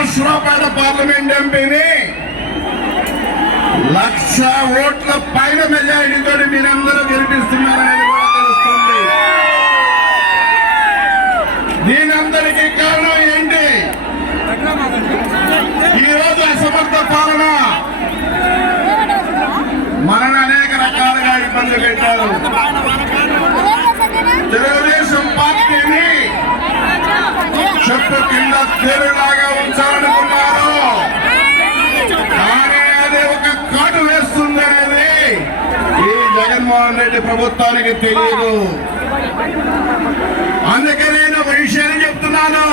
Narasaraopet parliament ఎంపీని 1,00,000 ఓట్ల పైన మెజారిటీతో మీరందరూ గెలిపిస్తున్నారనేది కూడా తెలుస్తుంది. దీనందరికీ కారణం ఏంటి? ఈరోజు అసమర్థ పాలన మనల్ని అనేక రకాలుగా ఇబ్బంది పెట్టారు. తెలుగుదేశం పార్టీని చెప్పు కింద తేరులాగా ఉంచాలనుకున్నారు. కానీ అది ఒక కాటు వేస్తుంది అనేది ఈ జగన్మోహన్ రెడ్డి ప్రభుత్వానికి తెలియదు. అందుకే నేను ఒక విషయాన్ని చెప్తున్నాను.